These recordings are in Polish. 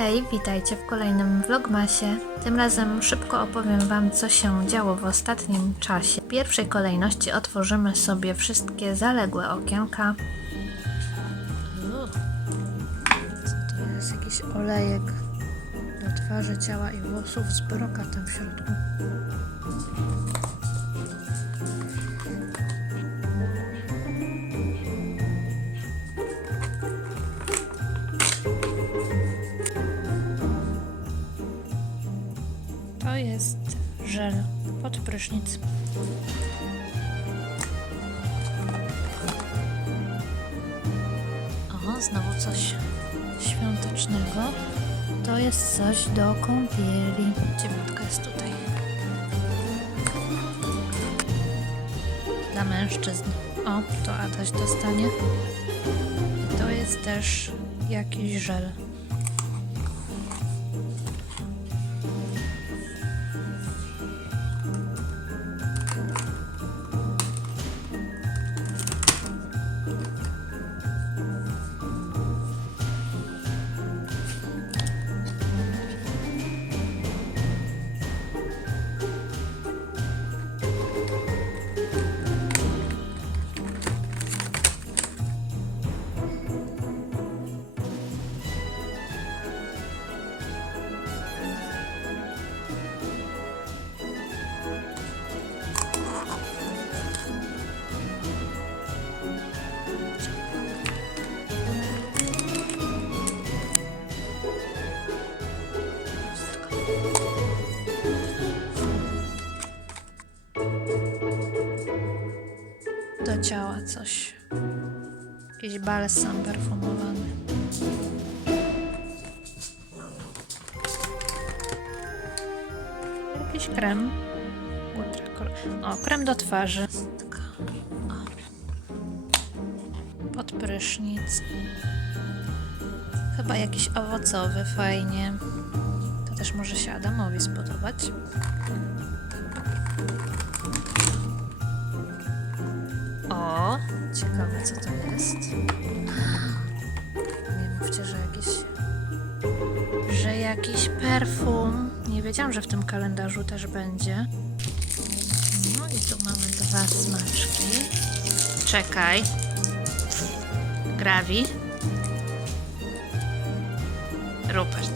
Hej, witajcie w kolejnym vlogmasie. Tym razem szybko opowiem Wam, co się działo w ostatnim czasie. W pierwszej kolejności otworzymy sobie wszystkie zaległe okienka. Co to jest? Jakiś olejek do twarzy, ciała i włosów z brokatem w środku. Jest żel pod prysznic. O, znowu coś świątecznego. To jest coś do kąpieli. Dziewiątka jest tutaj. Dla mężczyzn. O, to Adaś dostanie. I to jest też jakiś żel. Ciała coś. Jakiś balsam perfumowany. Jakiś krem. Ultra O, krem do twarzy. Pod prysznic. Chyba jakiś owocowy, fajnie. To też może się Adamowi spodobać. Jest. Nie mówcie, że jakiś. że jakiś perfum. Nie wiedziałam, że w tym kalendarzu też będzie. No i tu mamy dwa smaczki. Czekaj. Grawi. Rupert.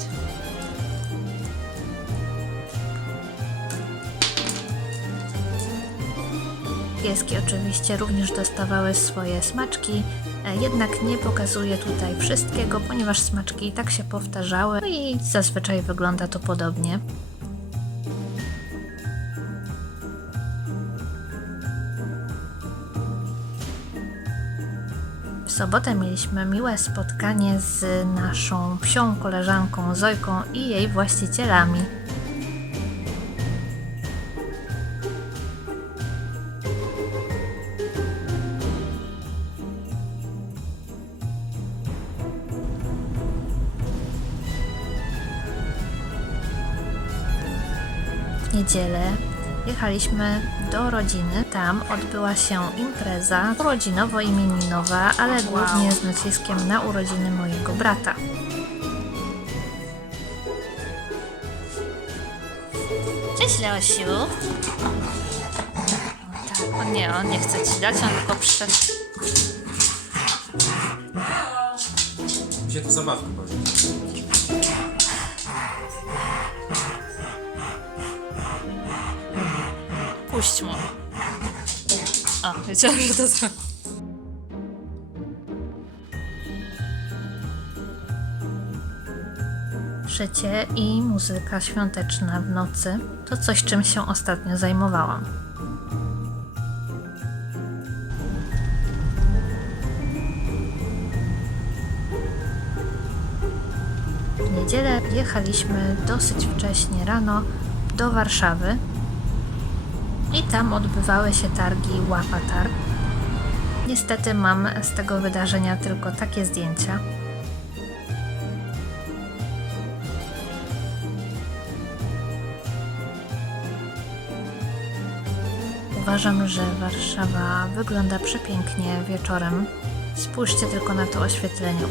Pieski oczywiście również dostawały swoje smaczki, e, jednak nie pokazuję tutaj wszystkiego, ponieważ smaczki i tak się powtarzały i zazwyczaj wygląda to podobnie. W sobotę mieliśmy miłe spotkanie z naszą psią koleżanką Zojką i jej właścicielami. Niedzielę jechaliśmy do rodziny. Tam odbyła się impreza urodzinowo-imieninowa, ale głównie z naciskiem na urodziny mojego brata. Cześć Leosiu. O, tak, on nie, on nie chce ci dać, on tylko przyszedł. Gdzie tu zabawkę Puść mu. O, wiedziałam, że to zrobi. Szycie i muzyka świąteczna w nocy to coś, czym się ostatnio zajmowałam. W niedzielę jechaliśmy dosyć wcześnie rano do Warszawy, i tam odbywały się targi Łapatar. Niestety mam z tego wydarzenia tylko takie zdjęcia. Uważam, że Warszawa wygląda przepięknie wieczorem. Spójrzcie tylko na to oświetlenie.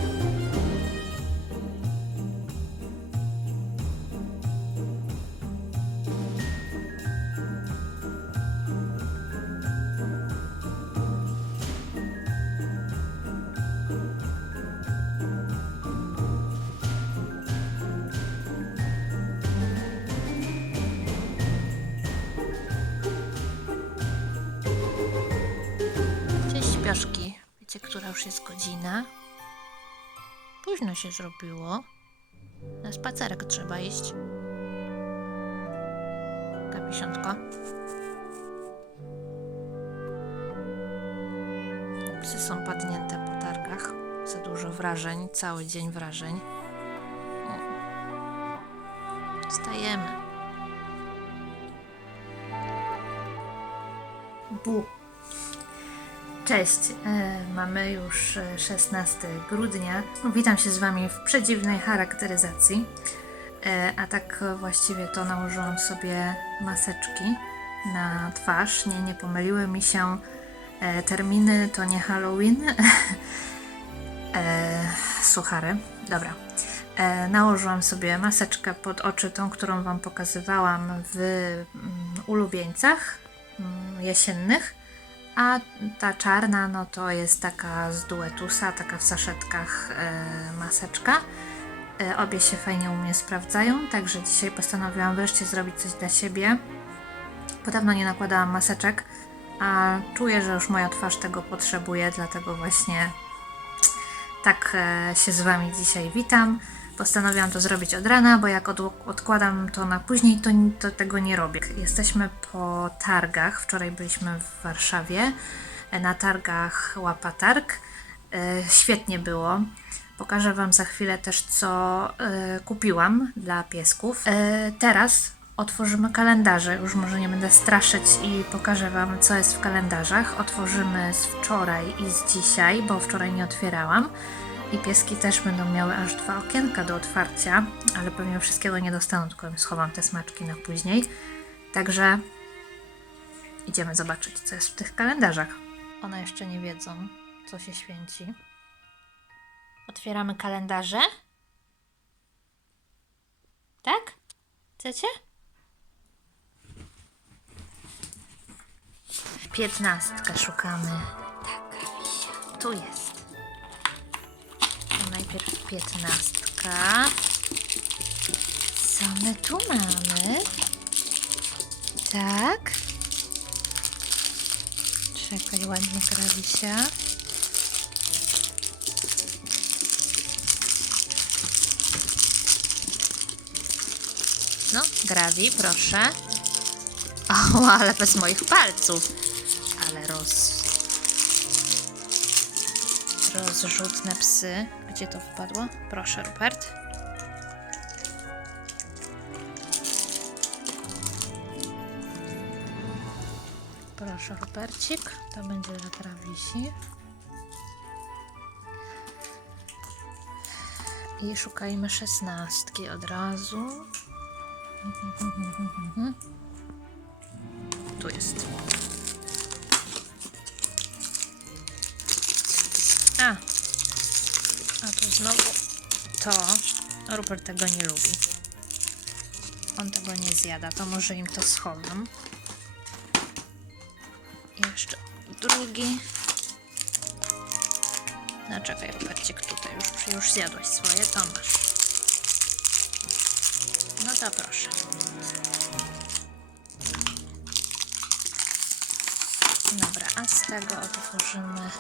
Zrobiło. Na spacerek trzeba iść. Kapisiątko. Psy są padnięte po targach. Za dużo wrażeń, cały dzień wrażeń. Wstajemy. Bu. Cześć, e, mamy już e, 16 grudnia. Witam się z Wami w przedziwnej charakteryzacji. E, a tak właściwie to nałożyłam sobie maseczki na twarz. Nie, nie pomyliły mi się e, terminy, to nie Halloween. e, suchary. Dobra. E, nałożyłam sobie maseczkę pod oczy, tą, którą Wam pokazywałam w mm, ulubieńcach mm, jesiennych. A ta czarna, no to jest taka z duetusa, taka w saszetkach e, maseczka. E, obie się fajnie u mnie sprawdzają, także dzisiaj postanowiłam wreszcie zrobić coś dla siebie. Bo dawno nie nakładałam maseczek, a czuję, że już moja twarz tego potrzebuje, dlatego właśnie tak e, się z Wami dzisiaj witam. Postanowiłam to zrobić od rana, bo jak od, odkładam to na później, to, to tego nie robię. Jesteśmy po targach. Wczoraj byliśmy w Warszawie e, na targach Łapatarg. E, świetnie było. Pokażę Wam za chwilę też, co e, kupiłam dla piesków. Teraz otworzymy kalendarze. Już może nie będę straszyć i pokażę Wam, co jest w kalendarzach. Otworzymy z wczoraj i z dzisiaj, bo wczoraj nie otwierałam. I pieski też będą miały aż dwa okienka do otwarcia, ale pewnie wszystkiego nie dostaną, tylko im schowam te smaczki na później. Także idziemy zobaczyć, co jest w tych kalendarzach. One jeszcze nie wiedzą, co się święci. Otwieramy kalendarze? Tak? Chcecie? Piętnastkę szukamy. Tak. Tu jest. Najpierw piętnastka. Co my tu mamy? Tak. Czekaj, ładnie Grawisia. No, Grawi, proszę. O, ale bez moich palców. Ale roz... Rozrzutne psy. Gdzie to wpadło? Proszę, Rupert. Proszę, Rupercik. To będzie dla Trawisi. I szukajmy szesnastki od razu. Tu jest. A. A tu znowu to. Rupert tego nie lubi. On tego nie zjada, to może im to schowam. Jeszcze drugi. No czekaj, Rupercik, tutaj już, już zjadłeś swoje, to masz. No to proszę. Dobra, a z tego otworzymy.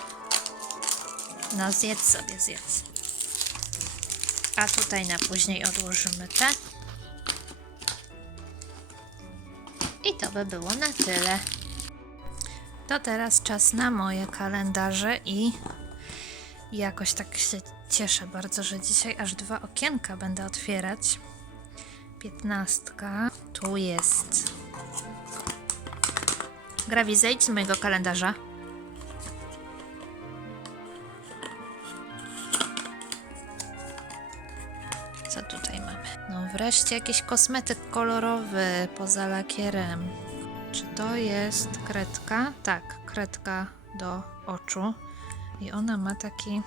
No zjedz sobie, zjedz. A tutaj na później odłożymy te. I to by było na tyle. To teraz czas na moje kalendarze i jakoś tak się cieszę bardzo, że dzisiaj aż dwa okienka będę otwierać. Piętnastka. Tu jest. Grawi, z mojego kalendarza. Wreszcie jakiś kosmetyk kolorowy poza lakierem. Czy to jest kredka? Tak, kredka do oczu. I ona ma taki...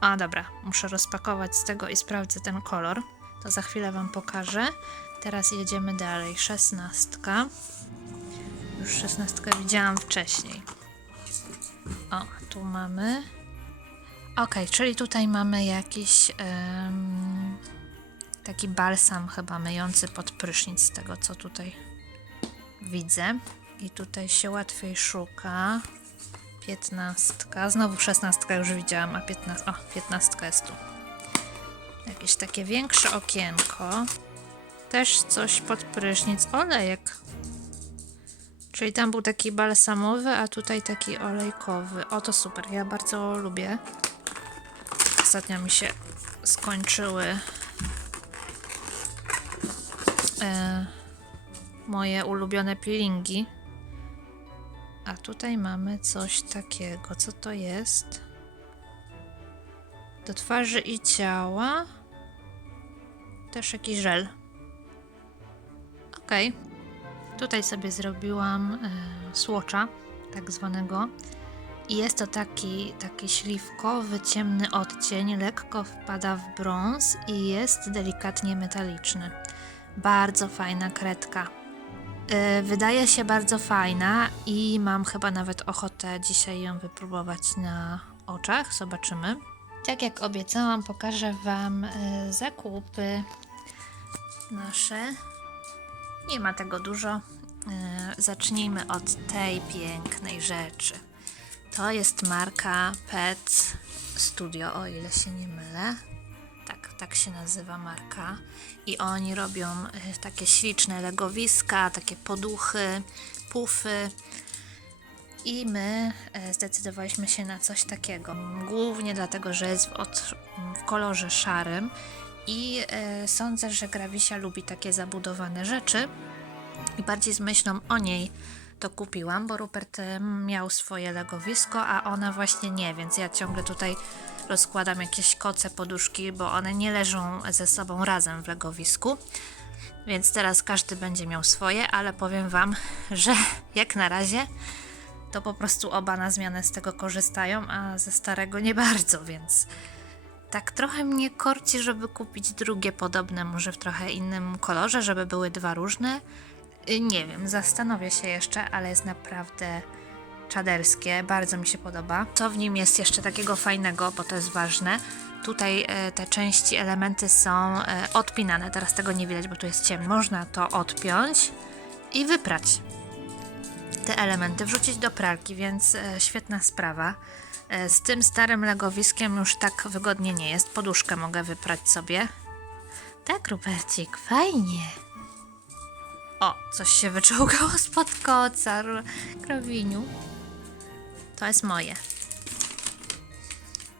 A, dobra, muszę rozpakować z tego i sprawdzę ten kolor. To za chwilę Wam pokażę. Teraz jedziemy dalej. Szesnastka. Już szesnastkę widziałam wcześniej. O, tu mamy. Ok, czyli tutaj mamy jakiś em, taki balsam chyba myjący pod prysznic z tego co tutaj widzę. I tutaj się łatwiej szuka. Piętnastka. Znowu szesnastka już widziałam, a piętnastka. O, piętnastka jest tu. Jakieś takie większe okienko. Też coś pod prysznic. Olejek. Czyli tam był taki balsamowy, a tutaj taki olejkowy. O, to super. Ja bardzo lubię. Ostatnio mi się skończyły e, moje ulubione peelingi. A tutaj mamy coś takiego. Co to jest? Do twarzy i ciała. Też jakiś żel. Okej. Tutaj sobie zrobiłam e, słocza, tak zwanego. I jest to taki, taki śliwkowy, ciemny odcień, lekko wpada w brąz i jest delikatnie metaliczny. Bardzo fajna kredka. E, Wydaje się bardzo fajna i mam chyba nawet ochotę dzisiaj ją wypróbować na oczach. Zobaczymy. Tak jak obiecałam, pokażę Wam e, zakupy nasze. Nie ma tego dużo. E, Zacznijmy od tej pięknej rzeczy. To jest marka Pet Studio, o ile się nie mylę. Tak, się nazywa marka. I oni robią e, takie śliczne legowiska, takie poduchy, pufy. I my e, zdecydowaliśmy się na coś takiego. Głównie dlatego, że jest w, od, w kolorze szarym. I e, sądzę, że Gravisia lubi takie zabudowane rzeczy. I bardziej z myślą o niej to kupiłam, bo Rupert miał swoje legowisko, a ona właśnie nie, więc ja ciągle tutaj rozkładam jakieś koce, poduszki, bo one nie leżą ze sobą razem w legowisku. Więc teraz każdy będzie miał swoje, ale powiem Wam, że jak na razie to po prostu oba na zmianę z tego korzystają, a ze starego nie bardzo, więc tak trochę mnie korci, żeby kupić drugie podobne, może w trochę innym kolorze, żeby były dwa różne. Y, Nie wiem, zastanowię się jeszcze, ale jest naprawdę czaderskie, bardzo mi się podoba. Co w nim jest jeszcze takiego fajnego, bo to jest ważne. Tutaj e, te części, elementy są e, odpinane, teraz tego nie widać, bo tu jest ciemno. Można to odpiąć i wyprać te elementy, wrzucić do pralki, więc e, świetna sprawa. Z tym starym legowiskiem już tak wygodnie nie jest. Poduszkę mogę wyprać sobie. Tak, Rupercik, fajnie. O, coś się wyczołgało spod koca, krowiniu. To jest moje.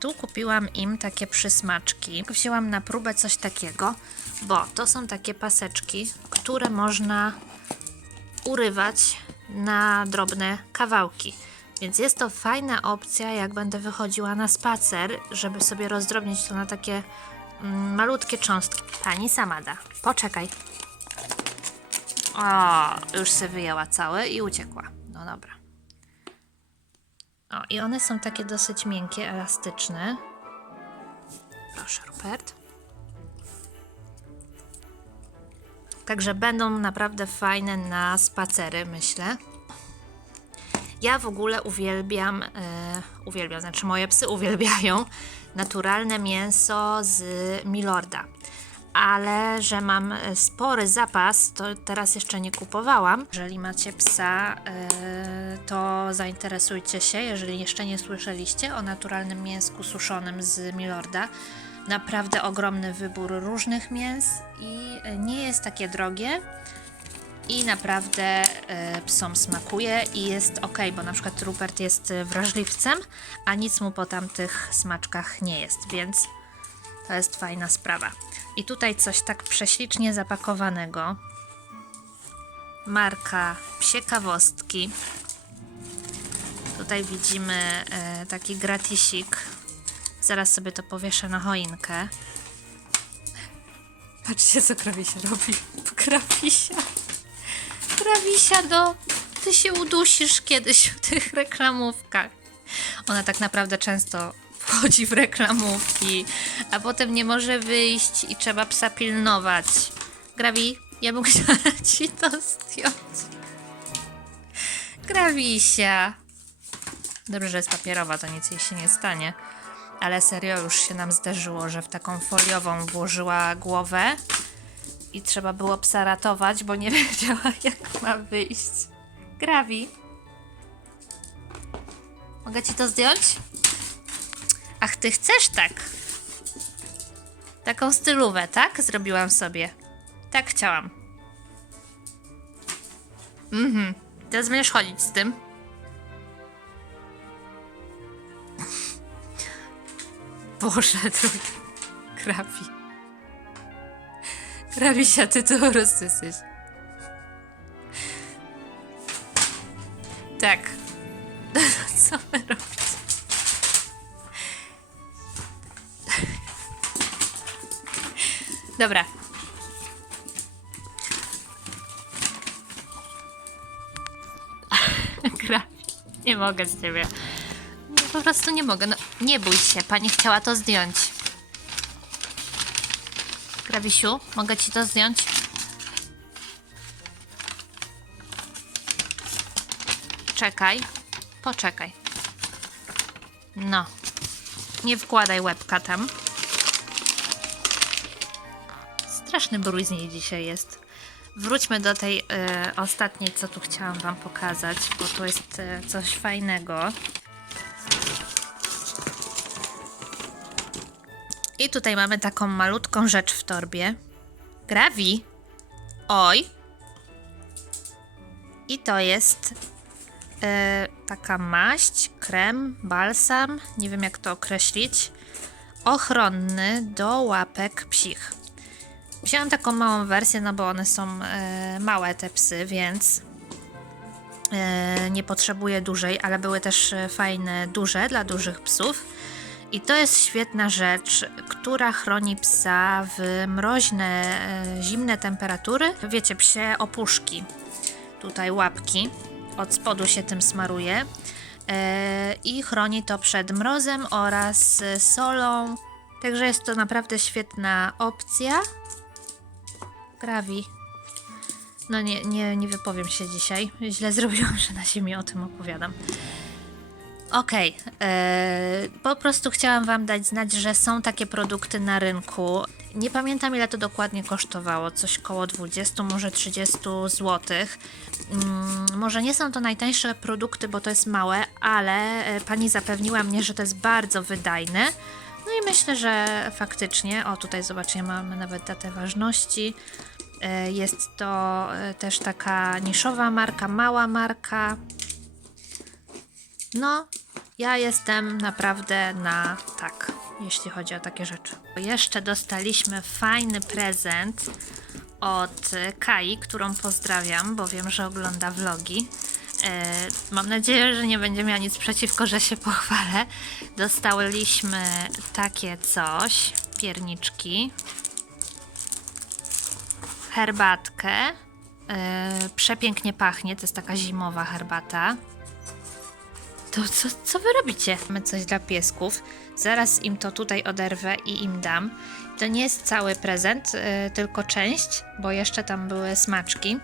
Tu kupiłam im takie przysmaczki. Wzięłam na próbę coś takiego, bo to są takie paseczki, które można urywać na drobne kawałki. Więc jest to fajna opcja, jak będę wychodziła na spacer, żeby sobie rozdrobnić to na takie mm, malutkie cząstki. Pani Samada, poczekaj. O, już się wyjęła całe i uciekła. No dobra. O, i one są takie dosyć miękkie, elastyczne. Proszę, Rupert. Także będą naprawdę fajne na spacery, myślę. Ja w ogóle uwielbiam, e, uwielbiam, znaczy moje psy uwielbiają naturalne mięso z Milorda. Ale że mam e, spory zapas, to teraz jeszcze nie kupowałam. Jeżeli macie psa, e, to zainteresujcie się, jeżeli jeszcze nie słyszeliście o naturalnym mięsku suszonym z Milorda. Naprawdę ogromny wybór różnych mięs i e, nie jest takie drogie i naprawdę e, psom smakuje i jest ok, bo na przykład Rupert jest wrażliwcem, a nic mu po tamtych smaczkach nie jest, więc to jest fajna sprawa. I tutaj coś tak prześlicznie zapakowanego. Marka Psie Kawostki. Tutaj widzimy e, taki gratisik. Zaraz sobie to powieszę na choinkę. Patrzcie, co Krawisia robi. Krawisia. Krawisia, do... Ty się udusisz kiedyś w tych reklamówkach. Ona tak naprawdę często wchodzi w reklamówki, a potem nie może wyjść i trzeba psa pilnować. Grawi, ja bym chciała ci to zdjąć. Grawisia. Dobrze, że jest papierowa, to nic jej się nie stanie. Ale serio już się nam zdarzyło, że w taką foliową włożyła głowę i trzeba było psa ratować, bo nie wiedziała jak ma wyjść. Grawi. Mogę ci to zdjąć? Ach, ty chcesz tak? Taką stylówę, tak? Zrobiłam sobie. Tak chciałam. Mhm. Teraz będziesz chodzić z tym. Boże, drogi. Krabi. Krabisia, ty to jesteś. Tak. Co my robić? Dobra. Krabi. Nie mogę z ciebie. Nie, po prostu nie mogę. No, nie bój się, pani chciała to zdjąć. Grabisiu, mogę ci to zdjąć? Czekaj. Poczekaj. No. Nie wkładaj łebka tam. Straszny niej dzisiaj jest. Wróćmy do tej e, ostatniej, co tu chciałam Wam pokazać, bo tu jest e, coś fajnego. I tutaj mamy taką malutką rzecz w torbie. Gravi. Oj. I to jest e, taka maść, krem, balsam, nie wiem jak to określić, ochronny do łapek psich. Wziąłem taką małą wersję, no bo one są e, małe te psy, więc e, nie potrzebuję dużej, ale były też e, fajne, duże dla dużych psów. I to jest świetna rzecz, która chroni psa w mroźne, e, zimne temperatury. Wiecie, psie opuszki, tutaj łapki, od spodu się tym smaruje. E, I chroni to przed mrozem oraz solą. Także jest to naprawdę świetna opcja. Gravi. No nie, nie, nie wypowiem się dzisiaj. Źle zrobiłam, że na ziemi o tym opowiadam. Okej, e, po prostu chciałam Wam dać znać, że są takie produkty na rynku. Nie pamiętam ile to dokładnie kosztowało, coś koło 20, może 30 zł. Mm, może nie są to najtańsze produkty, bo to jest małe, ale e, pani zapewniła mnie, że to jest bardzo wydajne. No i myślę, że faktycznie, o tutaj zobaczcie, mamy nawet datę ważności. E, Jest to e, też taka niszowa marka, mała marka. No, ja jestem naprawdę na tak, jeśli chodzi o takie rzeczy. Jeszcze dostaliśmy fajny prezent od Kai, którą pozdrawiam, bo wiem, że ogląda vlogi. E, mam nadzieję, że nie będzie miała nic przeciwko, że się pochwalę. Dostaliśmy takie coś, pierniczki, herbatkę. E, przepięknie pachnie, to jest taka zimowa herbata. To co, co wy robicie? Mamy coś dla piesków. Zaraz im to tutaj oderwę i im dam. To nie jest cały prezent, y, tylko część, bo jeszcze tam były smaczki.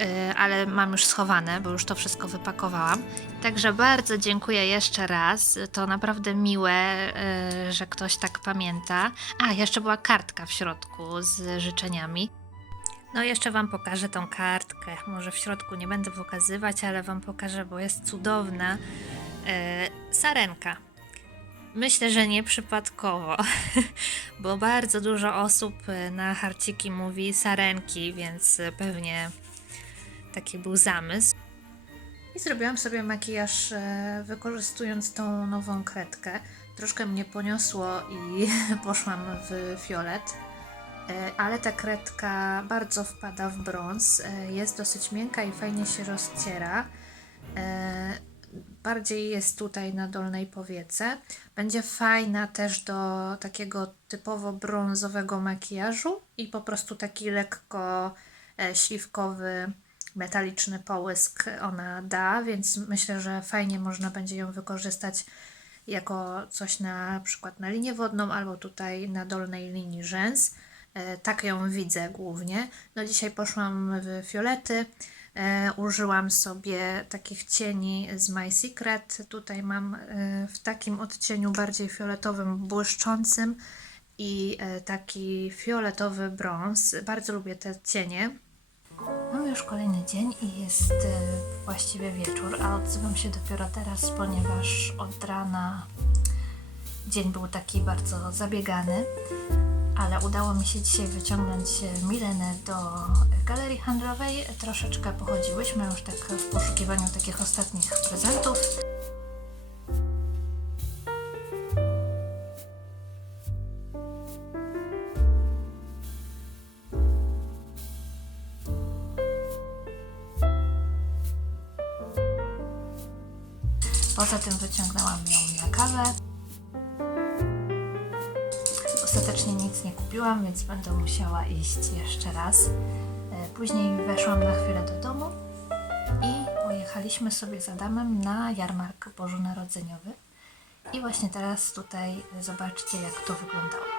Y, ale mam już schowane, bo już to wszystko wypakowałam. Także bardzo dziękuję jeszcze raz. To naprawdę miłe, y, że ktoś tak pamięta. A, jeszcze była kartka w środku z życzeniami. No, jeszcze Wam pokażę tą kartkę. Może w środku nie będę pokazywać, ale Wam pokażę, bo jest cudowna. E, sarenka. Myślę, że nie przypadkowo, bo bardzo dużo osób na harciki mówi sarenki, więc pewnie taki był zamysł. I zrobiłam sobie makijaż e, wykorzystując tą nową kredkę. Troszkę mnie poniosło i poszłam w fiolet. E, ale ta kredka bardzo wpada w brąz. e, Jest dosyć miękka i fajnie się rozciera. Bardziej jest tutaj na dolnej powiece. Będzie fajna też do takiego typowo brązowego makijażu i po prostu taki lekko śliwkowy, metaliczny połysk ona da, więc myślę, że fajnie można będzie ją wykorzystać jako coś na przykład na linię wodną albo tutaj na dolnej linii rzęs. E, Tak ją widzę głównie. No dzisiaj poszłam w fiolety. E, użyłam sobie takich cieni z My Secret. Tutaj mam e, w takim odcieniu bardziej fioletowym, błyszczącym i taki fioletowy brąz. Bardzo lubię te cienie. Już już kolejny dzień i jest e, właściwie wieczór, a odzywam się dopiero teraz, ponieważ od rana dzień był taki bardzo zabiegany, ale udało mi się dzisiaj wyciągnąć e, Milenę do galerii handlowej. Troszeczkę pochodziłyśmy już tak w poszukiwaniu takich ostatnich prezentów. Kupiłam, więc będę musiała iść jeszcze raz. E, Później weszłam na chwilę do domu i pojechaliśmy sobie z Adamem na jarmark bożonarodzeniowy. I właśnie teraz tutaj zobaczcie, jak to wyglądało.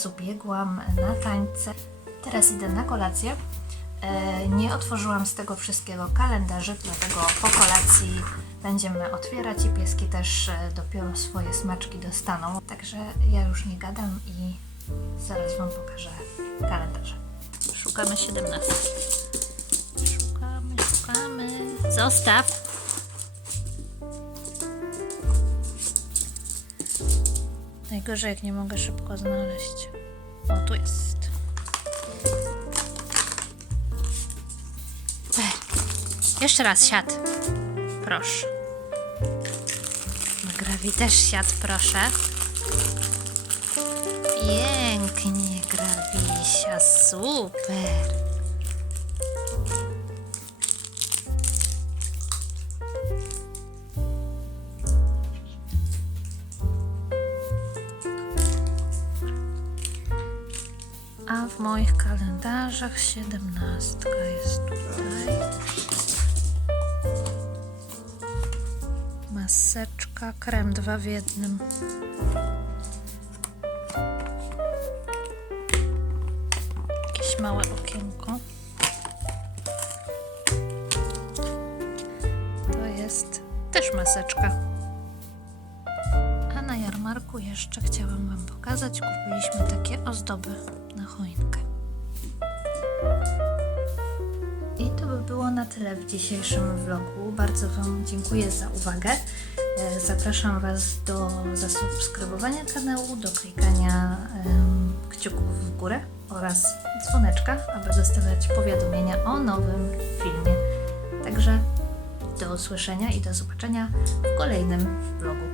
Razu biegłam na tańce. Teraz idę na kolację. E, Nie otworzyłam z tego wszystkiego kalendarzy, dlatego po kolacji będziemy otwierać i pieski też e, dopiero swoje smaczki dostaną. Także ja już nie gadam i zaraz Wam pokażę kalendarze. Szukamy 17. Szukamy, szukamy. Zostaw. Najgorzej, jak nie mogę szybko znaleźć. O, tu jest. Ech. Jeszcze raz siad. Proszę. Grawi też siad, proszę. Pięknie, Grawisia, super. Siedemnastka jest tutaj. Maseczka, krem dwa w jednym. Jakieś małe okienko. To jest też maseczka. A na jarmarku jeszcze chciałam Wam pokazać, kupiliśmy takie ozdoby na choinkę. By było na tyle w dzisiejszym vlogu. Bardzo Wam dziękuję za uwagę. E, Zapraszam Was do zasubskrybowania kanału, do klikania kciuków w górę oraz dzwoneczka, aby dostawać powiadomienia o nowym filmie. Także do usłyszenia i do zobaczenia w kolejnym vlogu.